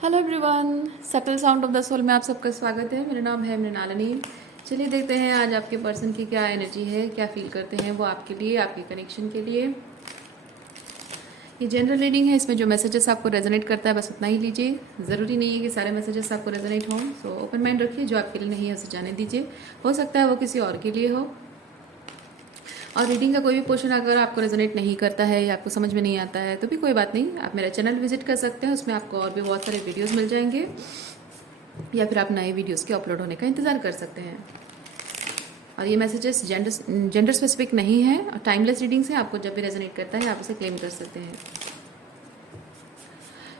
Hello everyone, subtle sound of the soul में आप सबका स्वागत है। मेरा नाम है मृणालिनी। चलिए देखते हैं आज आपके पर्सन की क्या एनर्जी है, क्या फील करते हैं वो आपके लिए, आपके कनेक्शन के लिए। ये जनरल रीडिंग है, इसमें जो मैसेजेस आपको रेजोनेट करता है बस उतना ही लीजिए। ज़रूरी नहीं है कि सारे मैसेजेस आपको रेजोनेट हों, सो ओपन माइंड रखिए। जो आपके लिए नहीं है उसे जाने दीजिए, हो सकता है वो किसी और के लिए हो। और रीडिंग का कोई भी पोर्शन अगर आपको रेजोनेट नहीं करता है या आपको समझ में नहीं आता है तो भी कोई बात नहीं, आप मेरा चैनल विजिट कर सकते हैं। उसमें आपको और भी बहुत सारे वीडियोज़ मिल जाएंगे, या फिर आप नए वीडियोस के अपलोड होने का इंतज़ार कर सकते हैं। और ये मैसेजेस जेंडर स्पेसिफिक नहीं है और टाइमलेस रीडिंग्स हैं। आपको जब भी रेजोनेट करता है आप उसे क्लेम कर सकते हैं।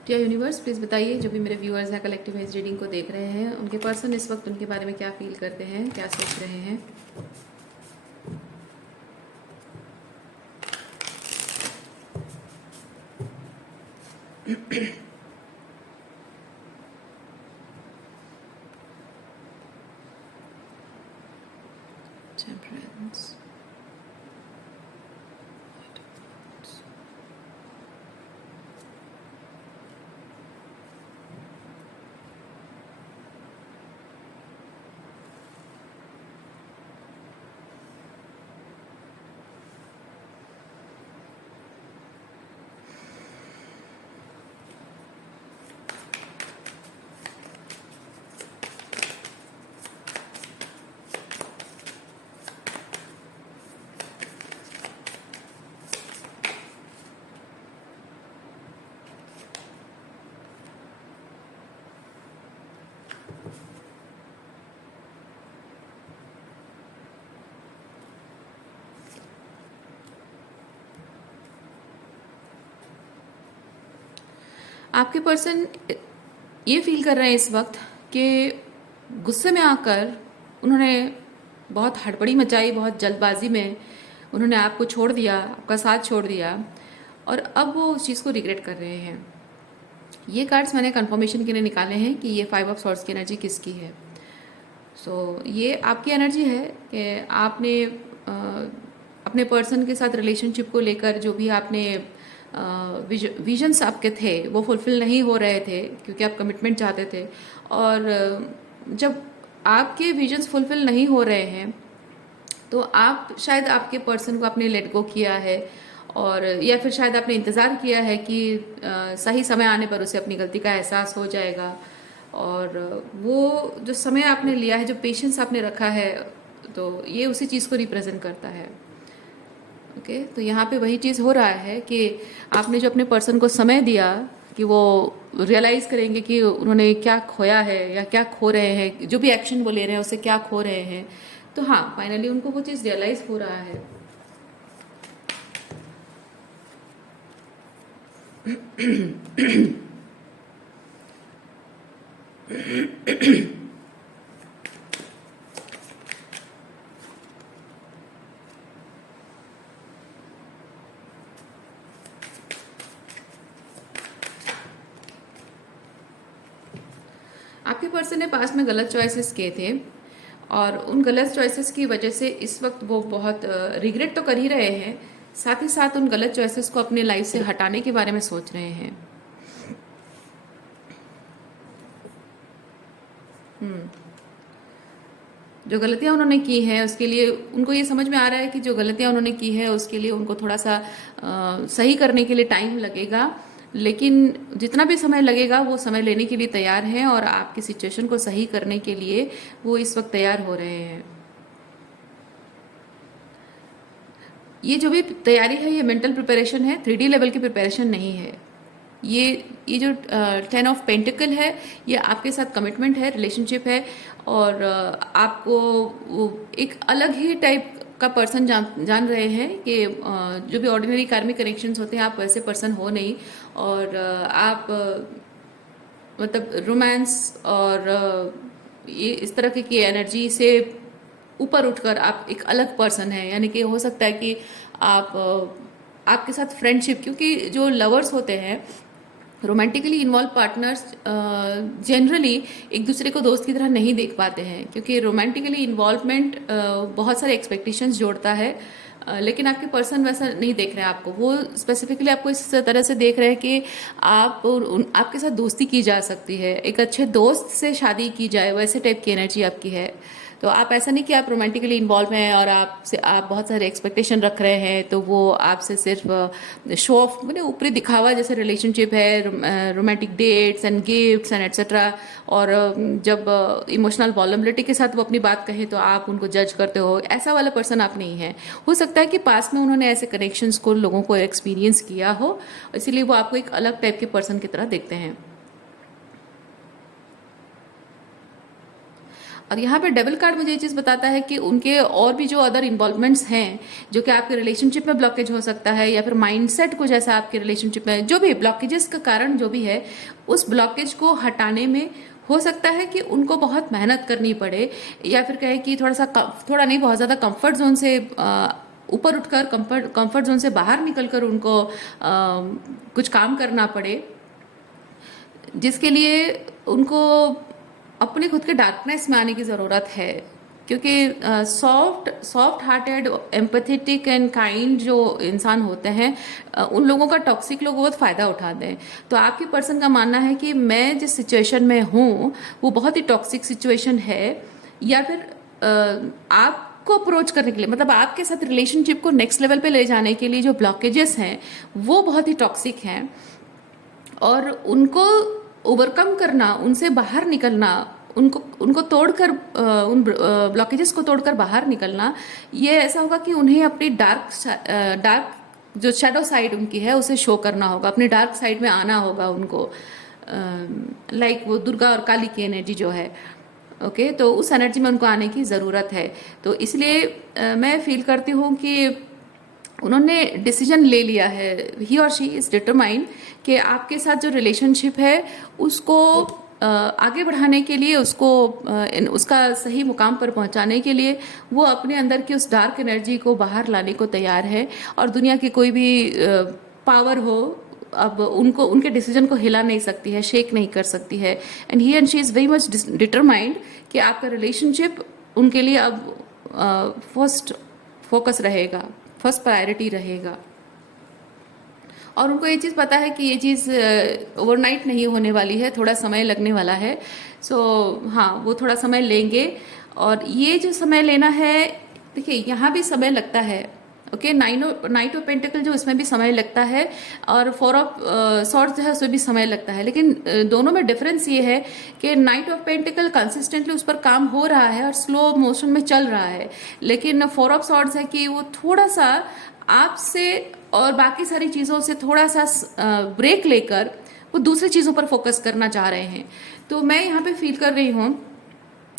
डियर यूनिवर्स, प्लीज़ बताइए जो भी मेरे व्यूअर्स हैं कलेक्टिव इस रीडिंग को देख रहे हैं, उनके पर्सन इस वक्त उनके बारे में क्या फील करते हैं, क्या सोच रहे हैं। Temperance. आपके पर्सन ये फील कर रहे हैं इस वक्त कि गुस्से में आकर उन्होंने बहुत हड़बड़ी मचाई, बहुत जल्दबाजी में उन्होंने आपको छोड़ दिया, आपका साथ छोड़ दिया, और अब वो उस चीज़ को रिग्रेट कर रहे हैं। ये कार्ड्स मैंने कंफर्मेशन के लिए निकाले हैं कि ये 5 ऑफ सॉर्ड्स की एनर्जी किसकी है। ये आपकी एनर्जी है कि आपने अपने पर्सन के साथ रिलेशनशिप को लेकर जो भी आपने विजन्स आपके थे वो फुलफिल नहीं हो रहे थे क्योंकि आप कमिटमेंट चाहते थे। और जब आपके विजन्स फुलफिल नहीं हो रहे हैं तो आप शायद आपके पर्सन को आपने लेट गो किया है, और या फिर शायद आपने इंतज़ार किया है कि सही समय आने पर उसे अपनी गलती का एहसास हो जाएगा। और वो जो समय आपने लिया है, जो पेशेंस आपने रखा है, तो ये उसी चीज़ को रिप्रेजेंट करता है। ओके, तो यहाँ पे वही चीज़ हो रहा है कि आपने जो अपने पर्सन को समय दिया कि वो रियलाइज़ करेंगे कि उन्होंने क्या खोया है या क्या खो रहे हैं, जो भी एक्शन वो ले रहे हैं उसे क्या खो रहे हैं। तो हाँ, फाइनली उनको वो चीज़ रियलाइज़ हो रहा है। आपके पर्सन ने पास्ट में गलत चॉइसेस किए थे, और उन गलत चॉइसेस की वजह से इस वक्त वो बहुत रिग्रेट तो कर ही रहे हैं, साथ ही साथ उन गलत चॉइसेस को अपने लाइफ से हटाने के बारे में सोच रहे हैं। जो गलतियां उन्होंने की हैं उसके लिए उनको ये समझ में आ रहा है कि जो गलतियां उन्होंने की है उसके लिए उनको थोड़ा सा सही करने के लिए टाइम लगेगा, लेकिन जितना भी समय लगेगा वो समय लेने के लिए तैयार हैं, और आपकी सिचुएशन को सही करने के लिए वो इस वक्त तैयार हो रहे हैं। ये जो भी तैयारी है ये मेंटल प्रिपरेशन है, 3D लेवल की प्रिपरेशन नहीं है। ये जो 10 ऑफ पेंटिकल है, ये आपके साथ कमिटमेंट है, रिलेशनशिप है, और आपको वो एक अलग ही टाइप का पर्सन जान रहे हैं कि जो भी ऑर्डिनरी कार्मिक कनेक्शंस होते हैं आप वैसे पर्सन हो नहीं। और आप मतलब रोमांस और ये इस तरह की एनर्जी से ऊपर उठकर आप एक अलग पर्सन है। यानी कि हो सकता है कि आप आपके साथ फ्रेंडशिप, क्योंकि जो लवर्स होते हैं रोमांटिकली इन्वॉल्व पार्टनर्स जनरली एक दूसरे को दोस्त की तरह नहीं देख पाते हैं, क्योंकि रोमांटिकली इन्वॉल्वमेंट बहुत सारे एक्सपेक्टेशंस जोड़ता है। लेकिन आपके पर्सन वैसा नहीं देख रहे हैं आपको, वो स्पेसिफिकली आपको इस तरह से देख रहे हैं कि आपके साथ दोस्ती की जा सकती है, एक अच्छे दोस्त से शादी की जाए, वैसे टाइप की एनर्जी आपकी है। तो आप ऐसा नहीं कि आप रोमांटिकली इन्वॉल्व हैं और आप बहुत सारे एक्सपेक्टेशन रख रहे हैं, तो वो आपसे सिर्फ शो ऑफ मतलब ऊपरी दिखावा जैसे रिलेशनशिप है, romantic dates and gifts and etcetera. और जब इमोशनल वॉलनरेबिलिटी के साथ वो अपनी बात कहें तो आप उनको जज करते हो, ऐसा वाला पर्सन आप नहीं है। हो सकता है कि पास में उन्होंने ऐसे कनेक्शंस को लोगों को एक्सपीरियंस किया हो, इसीलिए वो आपको एक अलग टाइप के पर्सन की तरह देखते हैं। और यहाँ पे डबल कार्ड मुझे ये चीज़ बताता है कि उनके और भी जो अदर इन्वॉल्वमेंट्स हैं, जो कि आपके रिलेशनशिप में ब्लॉकेज हो सकता है, या फिर माइंडसेट को जैसा आपके रिलेशनशिप में जो भी ब्लॉकेजेस का कारण जो भी है, उस ब्लॉकेज को हटाने में हो सकता है कि उनको बहुत मेहनत करनी पड़े, या फिर कहे कि थोड़ा नहीं, बहुत ज़्यादा कंफर्ट जोन से ऊपर उठकर कंफर्ट जोन से बाहर निकलकर उनको कुछ काम करना पड़े, जिसके लिए उनको अपने खुद के डार्कनेस में आने की ज़रूरत है। क्योंकि soft hearted, empathetic and kind जो इंसान होते हैं, उन लोगों का टॉक्सिक लोग बहुत फ़ायदा उठाते हैं। तो आपके पर्सन का मानना है कि मैं जिस सिचुएशन में हूँ वो बहुत ही टॉक्सिक सिचुएशन है, या फिर आपको अप्रोच करने के लिए, मतलब आपके साथ रिलेशनशिप को नेक्स्ट लेवल पे ले जाने के लिए जो ब्लॉकेजेस हैं वो बहुत ही टॉक्सिक हैं, और उनको ओवरकम करना, उनसे बाहर निकलना, उनको तोड़कर उन ब्लॉकेजेस को तोड़कर बाहर निकलना, ये ऐसा होगा कि उन्हें अपनी डार्क जो शैडो साइड उनकी है उसे शो करना होगा, अपनी डार्क साइड में आना होगा उनको, लाइक वो दुर्गा और काली की एनर्जी जो है। ओके, तो उस एनर्जी में उनको आने की ज़रूरत है। तो इसलिए मैं फील करती हूँ कि उन्होंने डिसीजन ले लिया है, ही और शी इज़ डिटरमाइंड, कि आपके साथ जो रिलेशनशिप है उसको आगे बढ़ाने के लिए, उसका सही मुकाम पर पहुंचाने के लिए वो अपने अंदर की उस डार्क एनर्जी को बाहर लाने को तैयार है। और दुनिया की कोई भी पावर हो अब उनके डिसीजन को हिला नहीं सकती है, शेक नहीं कर सकती है। And he and she is very much determined कि आपका रिलेशनशिप उनके लिए अब फर्स्ट फोकस रहेगा, फर्स्ट प्रायोरिटी रहेगा। और उनको ये चीज़ पता है कि ये चीज़ ओवरनाइट नहीं होने वाली है, थोड़ा समय लगने वाला है। सो हाँ, वो थोड़ा समय लेंगे, और ये जो समय लेना है, देखिए यहाँ भी समय लगता है। ओके, नाइट ऑफ पेंटिकल जो इसमें भी समय लगता है, और 4 ऑफ सॉर्ड्स जो है उसमें भी समय लगता है। लेकिन दोनों में डिफरेंस ये है कि नाइट ऑफ पेंटिकल कंसिस्टेंटली उस पर काम हो रहा है और स्लो मोशन में चल रहा है, लेकिन 4 ऑफ सॉर्ड्स है कि वो थोड़ा सा आपसे और बाकी सारी चीज़ों से थोड़ा सा ब्रेक लेकर वो दूसरी चीज़ों पर फोकस करना चाह रहे हैं। तो मैं यहाँ पे फील कर रही हूँ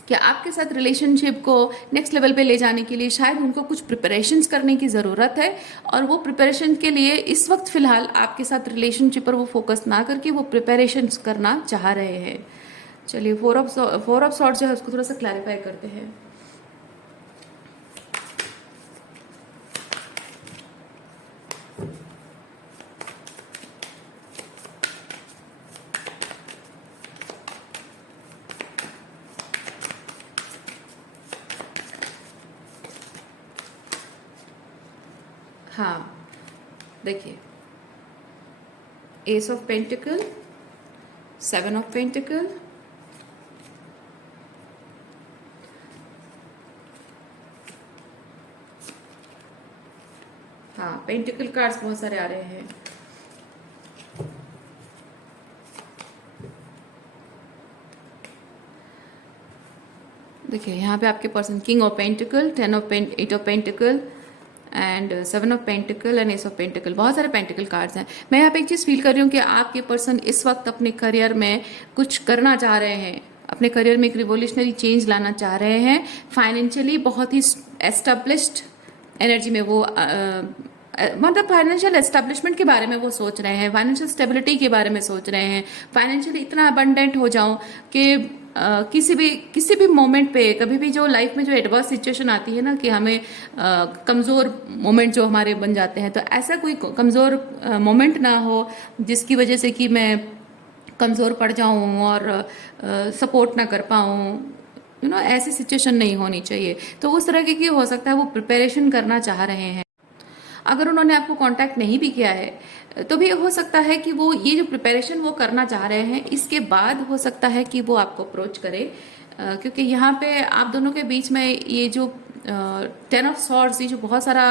कि आपके साथ रिलेशनशिप को नेक्स्ट लेवल पे ले जाने के लिए शायद उनको कुछ प्रिपरेशंस करने की ज़रूरत है, और वो प्रिपरेशन के लिए इस वक्त फ़िलहाल आपके साथ रिलेशनशिप पर वो फोकस ना करके वो प्रिपरेशंस करना चाह रहे हैं। चलिए, 4 ऑफ सॉर्ड्स जो है उसको थोड़ा सा क्लैरिफाई करते हैं। हाँ, देखिए, S of pentacle, 7 of pentacle, हाँ, पेंटिकल कार्ड्स बहुत सारे आ रहे हैं। देखिए यहाँ पे आपके person king of pentacle, 8 of pentacle and 7 of pentacle and S of pentacle, बहुत सारे पेंटिकल कार्ड्स हैं। मैं यहाँ पे एक चीज़ फील कर रही हूँ कि आपके पर्सन इस वक्त अपने करियर में कुछ करना चाह रहे हैं, अपने करियर में एक रिवोल्यूशनरी चेंज लाना चाह रहे हैं। फाइनेंशियली बहुत ही एस्टेब्लिश्ड एनर्जी में वो मतलब फाइनेंशियल एस्टेब्लिशमेंट के बारे में वो सोच रहे हैं, फाइनेंशियल स्टेबिलिटी के बारे में सोच रहे हैं, फाइनेंशियली इतना अबंडेंट हो जाऊं कि किसी भी मोमेंट पे, कभी भी जो लाइफ में जो एडवर्स सिचुएशन आती है ना, कि हमें कमज़ोर मोमेंट जो हमारे बन जाते हैं, तो ऐसा कोई कमज़ोर मोमेंट ना हो जिसकी वजह से कि मैं कमज़ोर पड़ जाऊं और सपोर्ट ना कर पाऊं, ऐसी सिचुएशन नहीं होनी चाहिए। तो उस तरह की हो सकता है वो प्रिपरेशन करना चाह रहे हैं। अगर उन्होंने आपको कांटेक्ट नहीं भी किया है तो भी हो सकता है कि वो ये जो प्रिपरेशन वो करना चाह रहे हैं इसके बाद हो सकता है कि वो आपको अप्रोच करे, क्योंकि यहाँ पे आप दोनों के बीच में ये जो 10 ऑफ सॉर्ड्स, ये जो बहुत सारा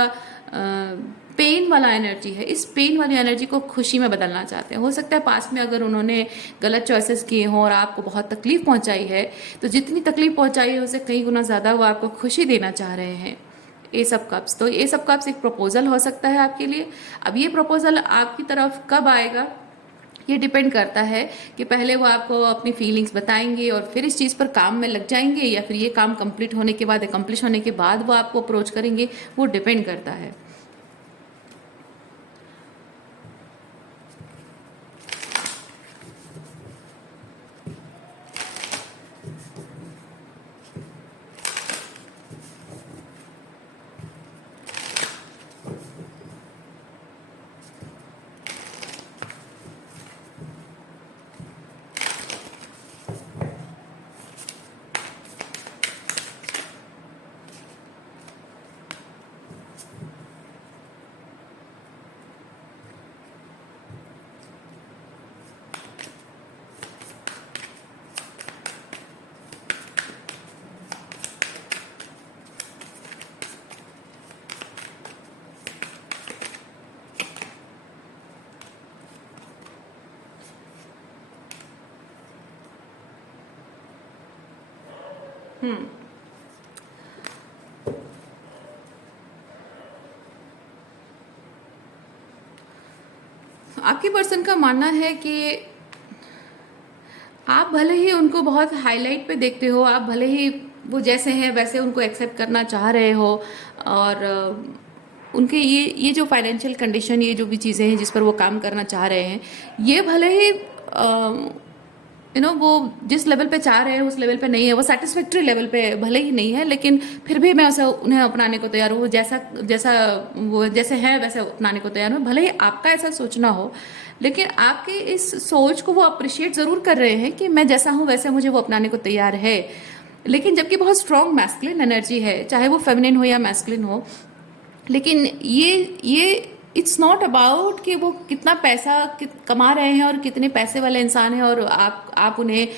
पेन वाला एनर्जी है, इस पेन वाली एनर्जी को खुशी में बदलना चाहते हैं। हो सकता है पास्ट में अगर उन्होंने गलत चॉइसेस किए हों और आपको बहुत तकलीफ पहुंचाई है, तो जितनी तकलीफ पहुंचाई है उससे कई गुना ज़्यादा वो आपको खुशी देना चाह रहे हैं। एस ऑफ कप्स, तो एस ऑफ कप्स एक प्रपोजल हो सकता है आपके लिए। अब ये प्रपोजल आपकी तरफ कब आएगा ये डिपेंड करता है कि पहले वो आपको अपनी फीलिंग्स बताएंगे और फिर इस चीज़ पर काम में लग जाएंगे, या फिर ये काम कंप्लीट होने के बाद, अकम्प्लिश होने के बाद वो आपको अप्रोच करेंगे, वो डिपेंड करता है। आपके पर्सन का मानना है कि आप भले ही उनको बहुत हाईलाइट पे देखते हो, आप भले ही वो जैसे हैं वैसे उनको एक्सेप्ट करना चाह रहे हो, और उनके ये जो फाइनेंशियल कंडीशन, ये जो भी चीज़ें हैं जिस पर वो काम करना चाह रहे हैं, ये भले ही वो जिस लेवल पे चाह रहे हैं उस लेवल पे नहीं है, वो सेटिस्फैक्ट्री लेवल पे भले ही नहीं है, लेकिन फिर भी मैं उसे उन्हें अपनाने को तैयार हूँ। वो जैसा जैसा वो जैसे है वैसे अपनाने को तैयार हूँ, भले ही आपका ऐसा सोचना हो, लेकिन आपके इस सोच को वो अप्रिशिएट ज़रूर कर रहे हैं कि मैं जैसा हूँ वैसे मुझे वो अपनाने को तैयार है। लेकिन जबकि बहुत स्ट्रॉन्ग मैस्कुलिन एनर्जी है, चाहे वो फेमिनिन हो या मैस्कुलिन हो, लेकिन ये इट्स नॉट अबाउट कि वो कितना पैसा कमा रहे हैं और कितने पैसे वाले इंसान हैं और आप उन्हें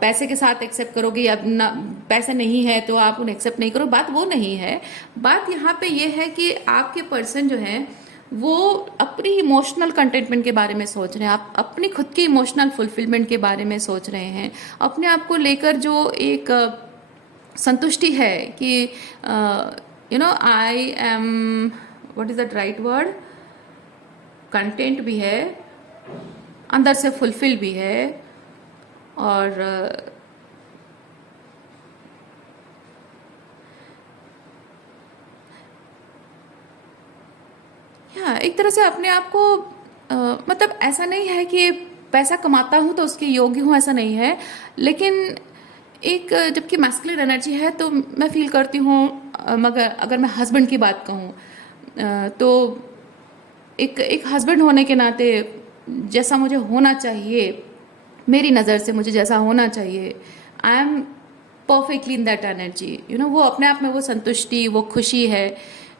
पैसे के साथ एक्सेप्ट करोगे, या ना पैसे नहीं है तो आप उन्हें एक्सेप्ट नहीं करो। बात वो नहीं है। बात यहाँ पे ये है कि आपके पर्सन जो है वो अपनी इमोशनल कंटेंटमेंट के बारे में सोच रहे हैं, आप अपनी खुद की इमोशनल फुलफिलमेंट के बारे में सोच रहे हैं, अपने आप को लेकर जो एक संतुष्टि है कि I am, what is that right word, content भी है, अंदर से फुलफिल भी है, और एक तरह से अपने आप को मतलब ऐसा नहीं है कि पैसा कमाता हूँ तो उसके योग्य हूँ, ऐसा नहीं है। लेकिन एक जबकि मैस्कुलिन एनर्जी है तो मैं फील करती हूँ, मगर अगर मैं हस्बैंड की बात कहूँ तो एक हस्बैंड होने के नाते जैसा मुझे होना चाहिए, मेरी नज़र से मुझे जैसा होना चाहिए, I am perfectly in that energy. वो अपने आप में वो संतुष्टि, वो खुशी है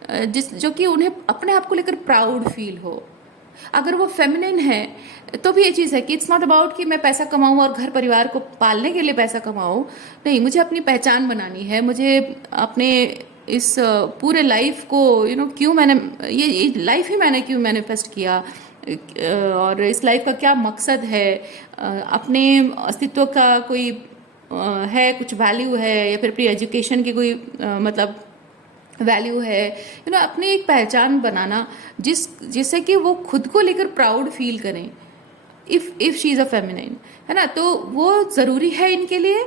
जिस जो कि उन्हें अपने आप को लेकर प्राउड फील हो। अगर वो फेमिनिन है तो भी ये चीज़ है कि इट्स नॉट अबाउट कि मैं पैसा कमाऊँ और घर परिवार को पालने के लिए पैसा कमाऊँ, नहीं, मुझे अपनी पहचान बनानी है, मुझे अपने इस पूरे लाइफ को क्यों मैंने ये लाइफ ही मैंने क्यों मैनिफेस्ट किया, और इस लाइफ का क्या मकसद है, अपने अस्तित्व का कोई है, कुछ वैल्यू है, या फिर अपनी एजुकेशन की कोई मतलब वैल्यू है, अपनी एक पहचान बनाना जिससे कि वो खुद को लेकर प्राउड फील करें, if she is a feminine, है ना। तो वो ज़रूरी है इनके लिए।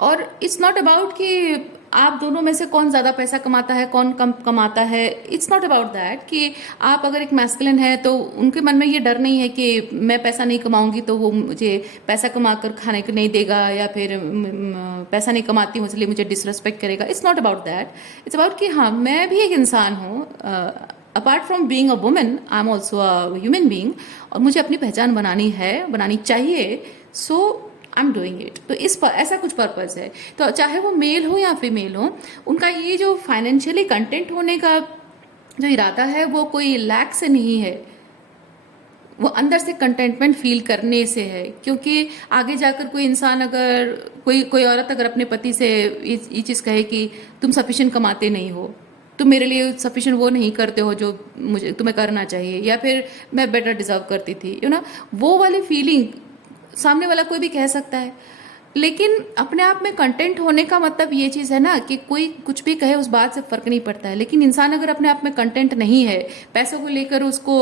और इट्स नॉट अबाउट कि आप दोनों में से कौन ज़्यादा पैसा कमाता है, कौन कम कमाता है। इट्स नॉट अबाउट दैट कि आप अगर एक मैस्कुलिन है तो उनके मन में ये डर नहीं है कि मैं पैसा नहीं कमाऊंगी तो वो मुझे पैसा कमा कर खाने को नहीं देगा, या फिर पैसा नहीं कमाती हूँ इसलिए मुझे डिसरेस्पेक्ट करेगा। It's not about that. It's about कि हाँ, मैं भी एक इंसान हूँ, apart from being a woman I am also a human being, और मुझे अपनी पहचान बनानी है, बनानी चाहिए, सो आई एम डूइंग इट। तो इस पर ऐसा कुछ पर्पज़ है। तो चाहे वो मेल हो या फीमेल हो, उनका ये जो फाइनेंशियली कंटेंट होने का जो इरादा है वो कोई लैक से नहीं है, वो अंदर से कंटेंटमेंट फील करने से है। क्योंकि आगे जाकर कोई इंसान अगर कोई कोई औरत अगर अपने पति से ये चीज़ कहे कि तुम सफिशिएंट कमाते नहीं हो, तुम मेरे लिए सफिशिएंट वो नहीं करते हो जो मुझे तुम्हें करना चाहिए, या फिर मैं बेटर डिजर्व करती थी, वो वाली फीलिंग सामने वाला कोई भी कह सकता है। लेकिन अपने आप में कंटेंट होने का मतलब ये चीज़ है ना कि कोई कुछ भी कहे उस बात से फर्क नहीं पड़ता है। लेकिन इंसान अगर अपने आप में कंटेंट नहीं है, पैसों को लेकर उसको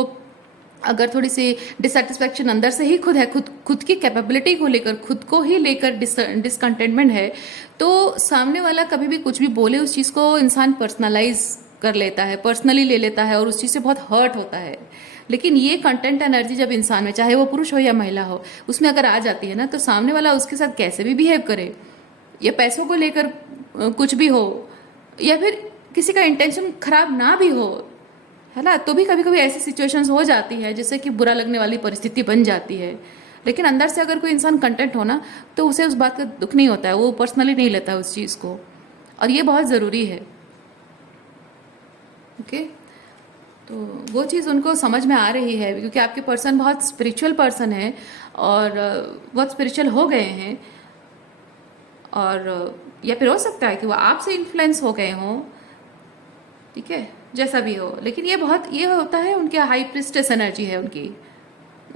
अगर थोड़ी सी डिससेटिस्फैक्शन अंदर से ही खुद है, खुद की कैपेबिलिटी को लेकर, खुद को ही लेकर डिसकंटेंटमेंट है, तो सामने वाला कभी भी कुछ भी बोले उस चीज़ को इंसान पर्सनलाइज कर लेता है, पर्सनली ले लेता है, और उस चीज़ से बहुत हर्ट होता है। लेकिन ये कंटेंट एनर्जी जब इंसान में, चाहे वो पुरुष हो या महिला हो, उसमें अगर आ जाती है ना, तो सामने वाला उसके साथ कैसे भी बिहेव करे, या पैसों को लेकर कुछ भी हो, या फिर किसी का इंटेंशन खराब ना भी हो, है ना, तो भी कभी कभी ऐसी सिचुएशंस हो जाती है जिससे कि बुरा लगने वाली परिस्थिति बन जाती है। लेकिन अंदर से अगर कोई इंसान कंटेंट हो ना, तो उसे उस बात का दुख नहीं होता है, वो पर्सनली नहीं लेता है उस चीज़ को, और ये बहुत ज़रूरी है। ओके, तो वो चीज़ उनको समझ में आ रही है, क्योंकि आपके पर्सन बहुत स्पिरिचुअल पर्सन है, और बहुत स्पिरिचुअल हो गए हैं, और या फिर हो सकता है कि वो आपसे इन्फ्लुएंस हो गए हों, ठीक है, जैसा भी हो। लेकिन ये होता है, उनके हाई प्रिस्टेस एनर्जी है उनकी।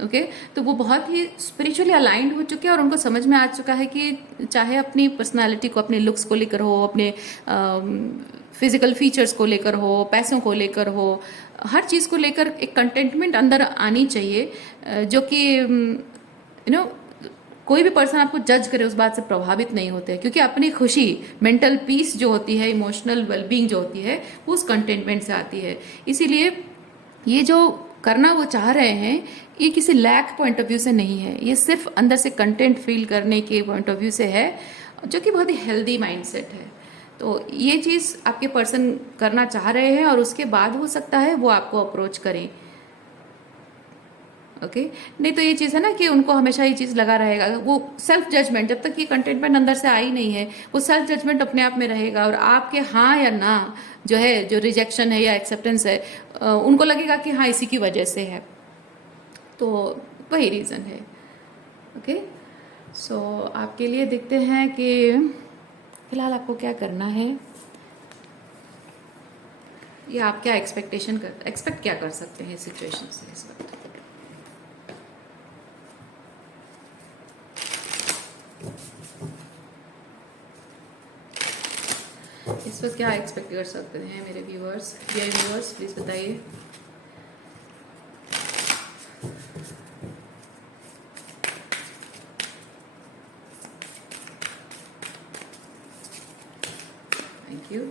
ओके, तो वो बहुत ही स्पिरिचुअली अलाइंड हो चुके हैं, और उनको समझ में आ चुका है कि चाहे अपनी पर्सनालिटी को, अपने लुक्स को लेकर हो, अपने फिजिकल फीचर्स को लेकर हो, पैसों को लेकर हो, हर चीज़ को लेकर एक कंटेंटमेंट अंदर आनी चाहिए, जो कि कोई भी पर्सन आपको जज करे उस बात से प्रभावित नहीं होते, क्योंकि अपनी खुशी, मेंटल पीस जो होती है, इमोशनल वेलबींग जो होती है, वो उस कंटेंटमेंट से आती है। इसीलिए ये जो करना वो चाह रहे हैं, ये किसी लैक पॉइंट ऑफ व्यू से नहीं है, ये सिर्फ अंदर से कंटेंट फील करने के पॉइंट ऑफ व्यू से है, जो कि बहुत ही हेल्दी माइंडसेट है। तो ये चीज़ आपके पर्सन करना चाह रहे हैं, और उसके बाद हो सकता है वो आपको अप्रोच करें। ओके, नहीं तो ये चीज़ है ना कि उनको हमेशा ये चीज़ लगा रहेगा, वो सेल्फ जजमेंट, जब तक ये कंटेंटमेंट अंदर से आई नहीं है, वो सेल्फ जजमेंट अपने आप में रहेगा, और आपके हाँ या ना जो है, जो रिजेक्शन है या एक्सेप्टेंस है, उनको लगेगा कि हाँ इसी की वजह से है। तो वही रीज़न है। ओके, सो आपके लिए देखते हैं कि फिलहाल आपको क्या करना है, या आप क्या एक्सपेक्ट क्या कर सकते हैं सिचुएशन से इस वक्त। इस वक्त क्या एक्सपेक्ट कर सकते हैं मेरे व्यूअर्स, डियर व्यूअर्स, प्लीज़ बताइए। Thank you.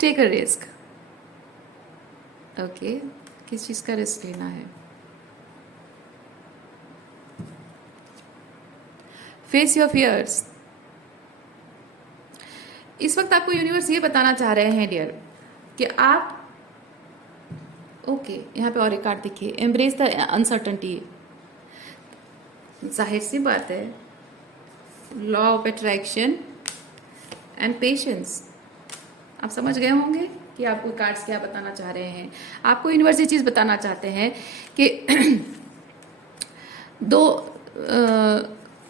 Take a risk. Okay, किस चीज़ का रिस्क लेना है? Face your fears. इस वक्त आपको यूनिवर्स ये बताना चाह रहे हैं डियर, कि आप यहाँ पे और एक कार्ड देखिए, एम्ब्रेस द अनसर्टनिटी। जाहिर सी बात है, law of attraction and patience, आप समझ गए होंगे कि आपको कार्ड्स क्या बताना चाह रहे हैं। आपको यूनिवर्स ये चीज़ बताना चाहते हैं कि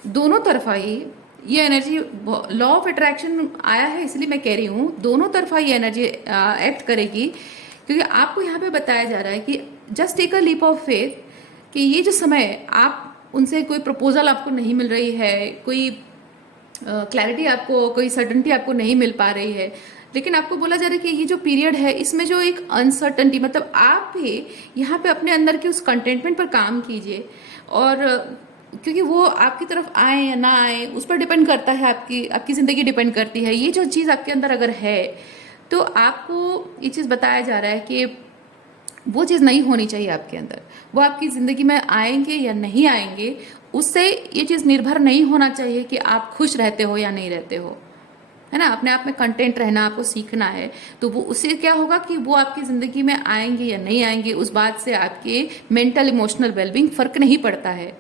दोनों तरफा ही ये एनर्जी, लॉ ऑफ अट्रैक्शन आया है इसलिए मैं कह रही हूँ, दोनों तरफा ये एनर्जी एक्ट करेगी, क्योंकि आपको यहाँ पे बताया जा रहा है कि just take a leap of faith, कि ये जो समय आप उनसे कोई प्रपोजल आपको नहीं मिल रही है, कोई क्लैरिटी आपको, कोई सर्टनिटी आपको नहीं मिल पा रही है, लेकिन आपको बोला जा रहा है कि ये जो पीरियड है इसमें जो एक अनसर्टनिटी, मतलब आप भी यहाँ पे अपने अंदर के उस कंटेंटमेंट पर काम कीजिए, और क्योंकि वो आपकी तरफ आए या ना आए उस पर डिपेंड करता है, आपकी ज़िंदगी डिपेंड करती है। ये जो चीज़ आपके अंदर अगर है, तो आपको ये चीज़ बताया जा रहा है कि वो चीज़ नहीं होनी चाहिए आपके अंदर। वो आपकी ज़िंदगी में आएंगे या नहीं आएंगे, उससे ये चीज़ निर्भर नहीं होना चाहिए कि आप खुश रहते हो या नहीं रहते हो, है ना। अपने आप में कंटेंट रहना आपको सीखना है। तो वो उससे क्या होगा कि वो आपकी ज़िंदगी में आएंगे या नहीं आएंगे, उस बात से आपके मेंटल इमोशनल वेलबींग फ़र्क नहीं पड़ता है।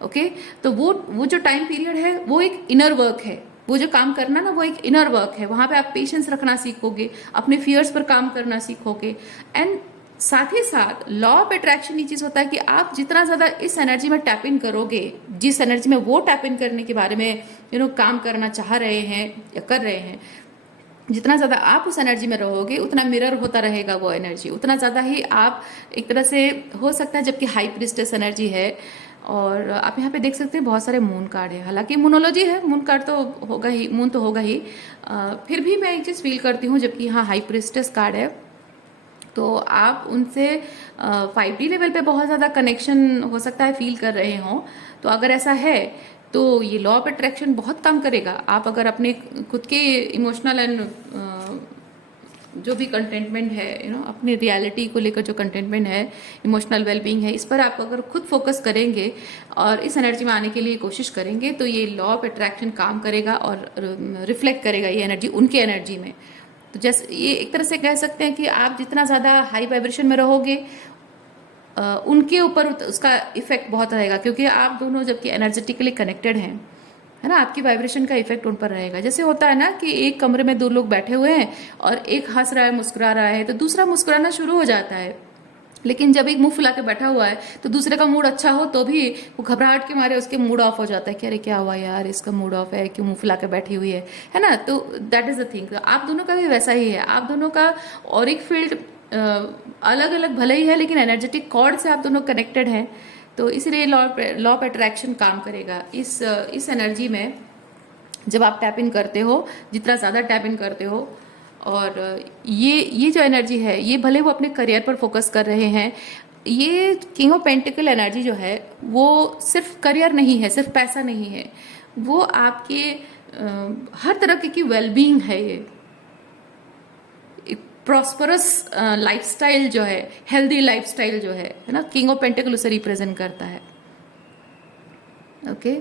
ओके। तो वो जो टाइम पीरियड है वो एक इनर वर्क है। वो जो काम करना ना वो एक इनर वर्क है। वहाँ पे आप पेशेंस रखना सीखोगे, अपने फियर्स पर काम करना सीखोगे। एंड साथ ही साथ लॉ ऑफ अट्रैक्शन ये चीज़ होता है कि आप जितना ज़्यादा इस एनर्जी में टैप इन करोगे, जिस एनर्जी में वो टैप इन करने के बारे में काम करना चाह रहे हैं या कर रहे हैं, जितना ज़्यादा आप उस एनर्जी में रहोगे उतना मिरर होता रहेगा वो एनर्जी, उतना ज़्यादा ही आप एक तरह से हो सकता है। जबकि हाई प्रिस्टेस एनर्जी है, और आप यहाँ पे देख सकते हैं बहुत सारे मून कार्ड है। हालांकि मूनोलॉजी है, मून कार्ड तो होगा ही, मून तो होगा ही, फिर भी मैं एक चीज़ फील करती हूँ जबकि यहाँ हाई प्रिस्टेस कार्ड है तो आप उनसे 5D लेवल पे बहुत ज़्यादा कनेक्शन हो सकता है फील कर रहे हों। तो अगर ऐसा है तो ये लॉ ऑफ अट्रैक्शन बहुत काम करेगा। आप अगर अपने खुद के इमोशनल एंड जो भी कंटेंटमेंट है, अपनी रियलिटी को लेकर जो कंटेंटमेंट है, इमोशनल वेलबींग है, इस पर आप अगर खुद फोकस करेंगे और इस एनर्जी में आने के लिए कोशिश करेंगे तो ये लॉ ऑफ अट्रैक्शन काम करेगा और रिफ्लेक्ट करेगा ये एनर्जी उनके एनर्जी में। तो जैसे ये एक तरह से कह सकते हैं कि आप जितना ज़्यादा हाई वाइब्रेशन में रहोगे उनके ऊपर उसका इफेक्ट बहुत रहेगा, क्योंकि आप दोनों जबकि एनर्जेटिकली कनेक्टेड हैं, है ना। आपकी वाइब्रेशन का इफेक्ट उन पर रहेगा। जैसे होता है ना कि एक कमरे में दो लोग बैठे हुए हैं और एक हंस रहा है, मुस्कुरा रहा है, तो दूसरा मुस्कुराना शुरू हो जाता है। लेकिन जब एक मुंह फुला के बैठा हुआ है तो दूसरे का मूड अच्छा हो तो भी वो घबराहट के मारे उसके मूड ऑफ हो जाता है कि अरे क्या हुआ यार, इसका मूड ऑफ है, क्यों मुंह फुला के बैठी हुई है ना। तो दैट इज द थिंग। आप दोनों का भी वैसा ही है। आप दोनों का ऑरिक फील्ड अलग अलग भले ही है लेकिन एनर्जेटिक कॉर्ड से आप दोनों कनेक्टेड हैं। तो इसलिए लॉ ऑफ अट्रैक्शन काम करेगा इस एनर्जी में। जब आप टैप इन करते हो, जितना ज़्यादा टैप इन करते हो, और ये जो एनर्जी है ये भले वो अपने करियर पर फोकस कर रहे हैं, ये किंग ऑफ पेंटिकल एनर्जी जो है वो सिर्फ करियर नहीं है, सिर्फ पैसा नहीं है, वो आपके हर तरह की वेलबींग है। ये प्रॉस्परस लाइफस्टाइल जो है, हेल्दी लाइफस्टाइल जो है ना, किंग ऑफ पेंटिकल उसे रिप्रेजेंट करता है। ओके।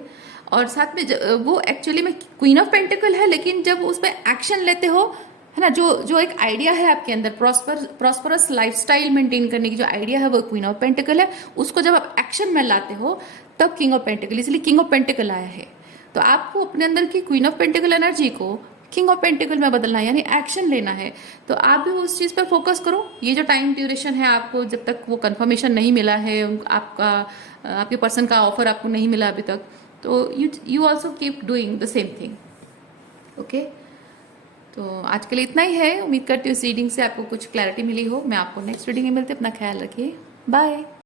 और साथ में वो एक्चुअली में क्वीन ऑफ पेंटिकल है, लेकिन जब उसमें एक्शन लेते हो, है ना, जो एक आइडिया है आपके अंदर प्रॉस्परस लाइफस्टाइल मेंटेन करने की जो आइडिया है वो क्वीन ऑफ पेंटिकल है, उसको जब आप एक्शन में लाते हो तब किंग ऑफ पेंटिकल, इसलिए किंग ऑफ पेंटिकल आया है। तो आपको अपने अंदर की क्वीन ऑफ पेंटिकल एनर्जी को किंग ऑफ पेंटिकल में बदलना है, यानी एक्शन लेना है। तो आप भी उस चीज़ पर फोकस करो। ये जो टाइम ड्यूरेशन है, आपको जब तक वो कंफर्मेशन नहीं मिला है, आपके पर्सन का ऑफर आपको नहीं मिला अभी तक, तो you also keep doing the same thing. Okay. तो आज के लिए इतना ही है। उम्मीद करती हूँ इस रीडिंग से आपको कुछ क्लैरिटी मिली हो। मैं आपको नेक्स्ट रीडिंग में मिलते, अपना ख्याल रखिए। बाय।